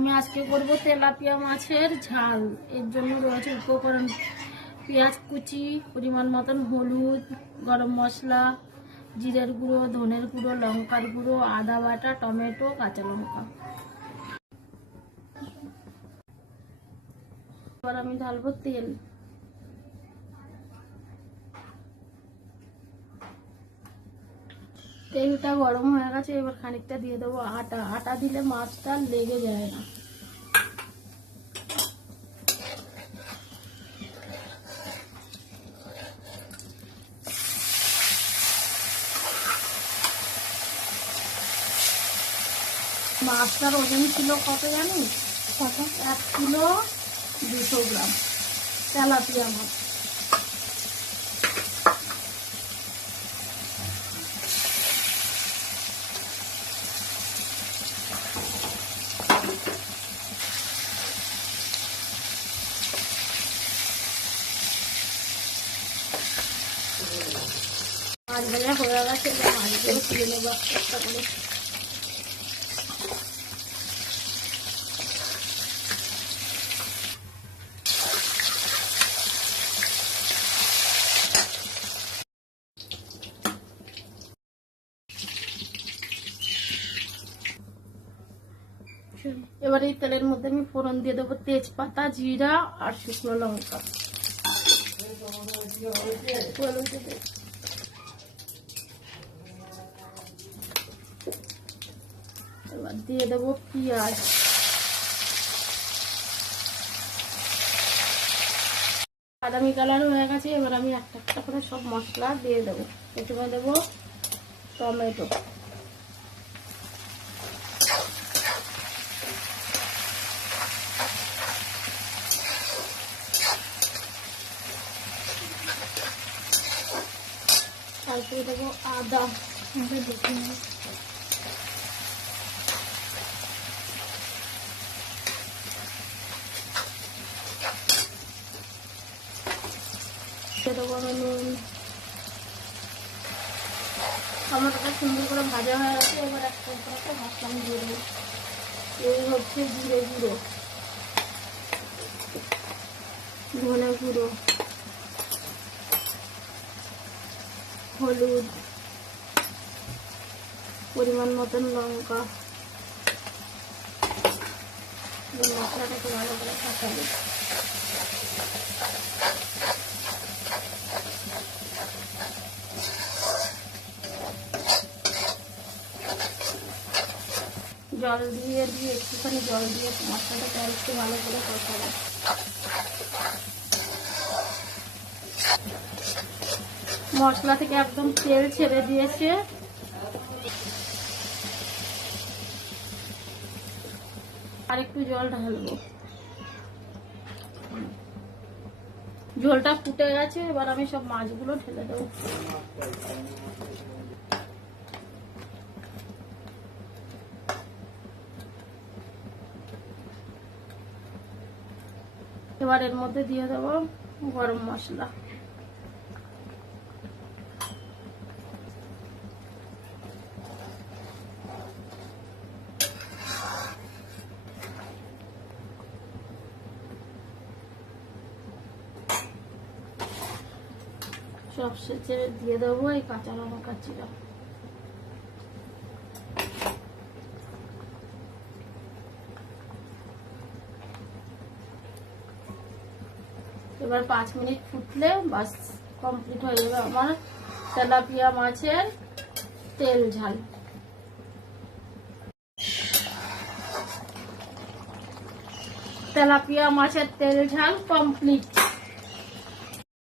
আমি আজকে করব তেলাপিয়া মাছের ঝাল। এর জন্য রয়েছে উপকরণ পেঁয়াজ কুচি, পরিমাণ মতন হলুদ, গরম মশলা, জিরের গুঁড়ো, ধনের গুঁড়ো, লঙ্কার গুঁড়ো, আদা বাটা, টমেটো, কাঁচা লঙ্কা। এবার আমি ঢালবো তেল। তেলটা গরম হয়ে গেছে, এবার খানিকটা দিয়ে দেবো আটা। আটা দিলে মাছটা লেগে যায় না। মাছটার ওজন ছিল কত জানি এক কিলো দুশো গ্রাম। তেলাপিয়া মাছ। মাছ এবার এই তেলের মধ্যে আমি ফোড়ন দিয়ে দেবো তেজপাতা জিরা আর শুকনো লঙ্কা ফোড়ন দিয়ে দেবো। এবার দিয়ে দেবো পেঁয়াজ। বাদামি কালার হয়ে গেছে, এবার আমি একটা একটা করে সব মশলা দিয়ে দেবো। প্রথমে দেবো টমেটো। তারপরে দেবো আদা। দেখে দিয়ে দেবো নুন। টমেটোটা সুন্দর করে ভাজা হয়ে গেছে এবার একটা একটা একটা আমি দিয়ে এই হচ্ছে জিরে গুঁড়ো। ধনে গুঁড়ো। হলুদ। পরিমাণ মতন লঙ্কা। মশলাটাকে ভালো করে ফাটাবো জল দিয়ে দিয়ে একটুখানি জল দিয়ে মশলাটা একটু ভালো করে কষাবো। মশলা থেকে একদম তেল ছেড়ে দিয়েছে। আর একটু জল ঢালবো। ঝোলটা ফুটে গেছে, এবার আমি সব মাছগুলো ঢেলে দেবো। এবার এর মধ্যে দিয়ে দেবো গরম মশলা। সব দিয়ে দেবো এই কাঁচা লঙ্কা চিরা। এবার পাঁচ মিনিট ফুটলে বাস কমপ্লিট হয়ে যাবে আমার। তেলাপিয়া মাছের তেল ঝাল। তেলাপিয়া মাছের তেল ঝাল কমপ্লিট